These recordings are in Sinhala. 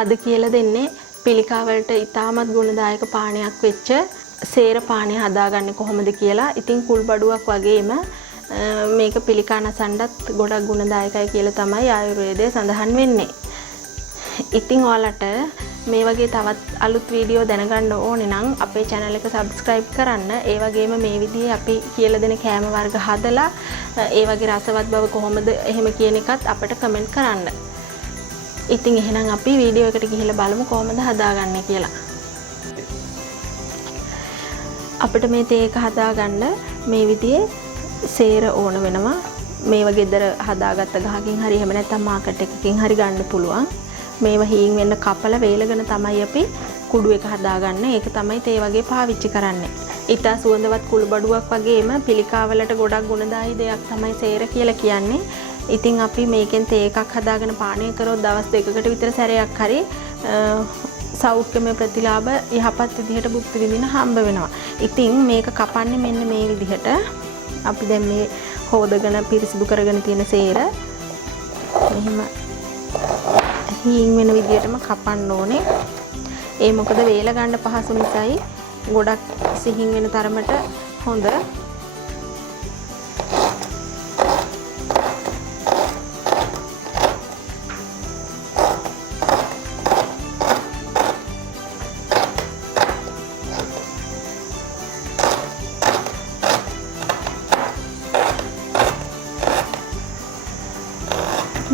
අද කියලා දෙන්නේ පිළිකා වලට ඉතාමත් ගුණදායක පානයක් වෙච්ච සේර පානය හදාගන්නේ කොහොමද කියලා. ඉතින් කුල්බඩුවක් වගේම මේක පිළිකා නසන්නත් ගොඩක් ගුණදායකයි කියලා තමයි ආයුර්වේදයේ සඳහන් වෙන්නේ. ඉතින් ඔයාලට මේ වගේ තවත් අලුත් වීඩියෝ දැනගන්න ඕනේ නම් අපේ channel එක subscribe කරන්න. ඒ වගේම මේ විදිහේ අපි කියලා දෙන කෑම වර්ග හදලා ඒ වගේ රසවත් බව කොහොමද එහෙම කියන එකත් අපිට comment කරන්න. ඉතින් එහෙනම් අපි වීඩියෝ එකට ගිහිල්ලා බලමු කොහොමද හදාගන්නේ කියලා. අපිට මේ තේ එක හදාගන්න මේ විදිහේ සේර ඕන වෙනවා. මේවා ගෙදර හදාගත්ත ගහකින් හරි එහෙම නැත්නම් මාකට් එකකින් හරි ගන්න පුළුවන්. මේවා හීන් වෙන්න කපලා වේලගෙන තමයි අපි කුඩු එක හදාගන්නේ. ඒක තමයි තේ වගේ පාවිච්චි කරන්නේ. ඊට සුවඳවත් කුළුබඩුවක් වගේම පිළිකා වලට ගොඩක් ගුණදායී දෙයක් තමයි සේර කියලා කියන්නේ. ඉතින් අපි මේකෙන් තේ එකක් හදාගෙන පානය කරොත් දවස් දෙකකට විතර සැරයක් හරි සෞඛ්‍යමය ප්‍රතිලාභ යහපත් විදිහට භුක්ති විඳින්න හම්බ වෙනවා. ඉතින් මේක කපන්නේ මෙන්න මේ විදිහට. අපි දැන් මේ හොදගෙන පිරිසිදු කරගෙන තියෙන සේර මෙහෙම හීන් වෙන විදිහටම කපන්න ඕනේ. ඒ මොකද වේල ගන්න පහසු නිසායි ගොඩක් සිහින් වෙන තරමට හොඳ.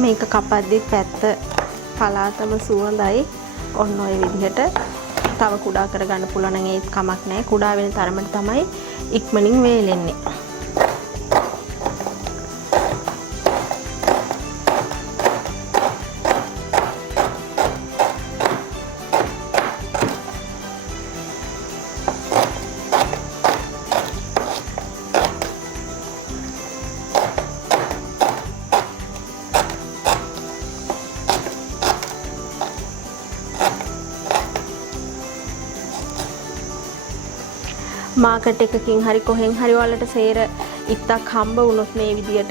මේක කපද්දි පැත්ත පලාතම සුවඳයි. ඔන්න ඔය විදිහට තව කුඩා කරගන්න පුළුවන් නම් ඒත් කමක් නැහැ. කුඩා වෙන තරමට තමයි ඉක්මනින් වේලෙන්නේ. මාකට් එකකින් හරි කොහෙන් හරි ඔයාලට සේර ඉත්තක් හම්බ වුණොත් මේ විදියට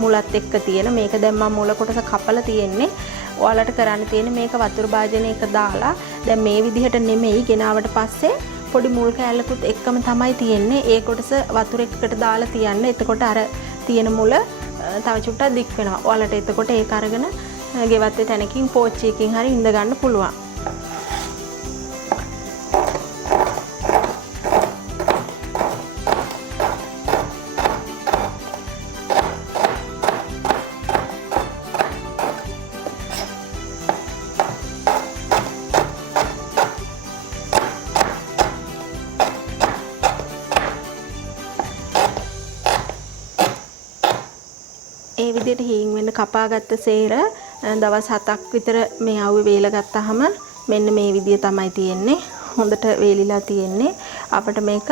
මුලත් එක්ක තියෙන මේක දැන් මම මුල කොටස කපලා තියෙන්නේ. ඔයාලට කරන්න තියෙන්නේ මේක වතුර භාජනයක දාලා දැන් මේ විදිහට නෙමෙයි ගෙනාවට පස්සේ පොඩි මුල් කෑල්ලකුත් එක්කම තමයි තියෙන්නේ. ඒ කොටස වතුර එකකට දාලා තියන්න. එතකොට අර තියෙන මුල තව චුට්ටක් දික් වෙනවා. ඔයාලට එතකොට ඒක අරගෙන ගෙවත්තේ තැනකින් පෝච්චියකින් හරි ඉඳ ගන්න පුළුවන්. ඒ විදිහට හීන් වෙන්න කපාගත්ත සේර දවස් 7ක් විතර මේ අවුවේ වේල ගත්තාම මෙන්න මේ විදිය තමයි තියෙන්නේ. හොඳට වේලිලා තියෙන්නේ. අපිට මේක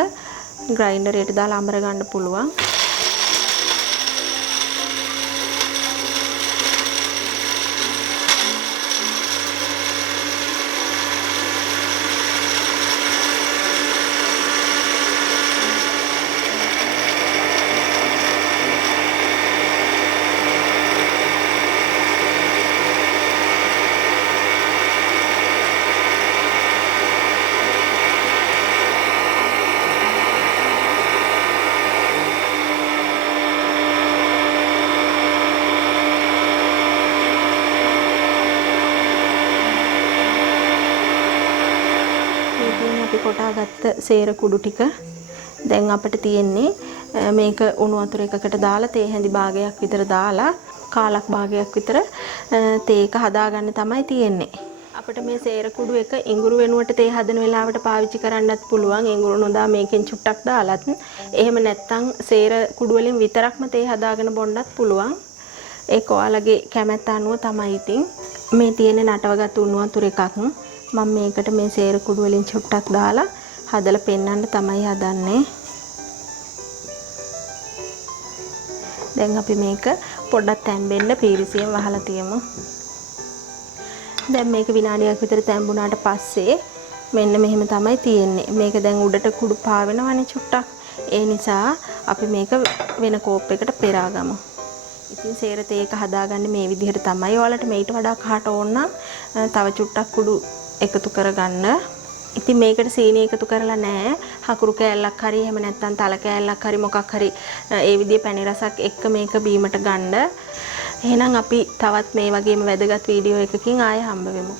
ග්‍රයින්ඩරයට දාලා අමර ගන්න පුළුවන්. අපි කොටාගත්ත සේර කුඩු ටික දැන් අපිට තියෙන්නේ මේක උණු වතුර එකකට දාලා තේ හැඳි භාගයක් විතර දාලා කාලක් භාගයක් විතර තේ එක හදාගන්න තමයි තියෙන්නේ. අපිට මේ සේර කුඩු එක ඉඟුරු වෙනුවට තේ හදන වෙලාවට පාවිච්චි කරන්නත් පුළුවන්. ඉඟුරු නොදා මේකෙන් චුට්ටක් දාලත්. එහෙම නැත්නම් සේර කුඩු වලින් විතරක්ම තේ හදාගෙන බොන්නත් පුළුවන්. ඒක ඔයාලගේ කැමැත්ත අනුව තමයි. ඉතින් මේ තියෙන නටවගත් උණු වතුර එකක් මම මේකට මේ සේර කුඩු වලින් චුට්ටක් දාලා හදලා පෙන්නන්න තමයි හදන්නේ. දැන් අපි මේක පොඩ්ඩක් තැම්බෙන්න පීරිසියෙන් වහලා තියමු. දැන් මේක විනාඩියක් විතර තැම්බුණාට පස්සේ මෙන්න මෙහෙම තමයි තියෙන්නේ. මේක දැන් උඩට කුඩු පාවෙනවනේ චුට්ටක්. ඒ නිසා අපි මේක වෙන කෝප් එකකට පෙරාගමු. ඉතින් සේර තේ එක හදාගන්නේ මේ විදිහට තමයි. ඔයාලට මේට වඩා කහට ඕන නම් තව චුට්ටක් කුඩු එකතු කරගන්න. ඉතින් මේකට සීනි එකතු කරලා නැහැ. හකුරු කෑල්ලක් හරි එහෙම නැත්නම් තල කෑල්ලක් හරි මොකක් හරි ඒ විදිහේ පැණි රසක් එක්ක මේක බීමට ගන්න. එහෙනම් අපි තවත් මේ වගේම වැදගත් වීඩියෝ එකකින් ආයෙ හම්බ වෙමු.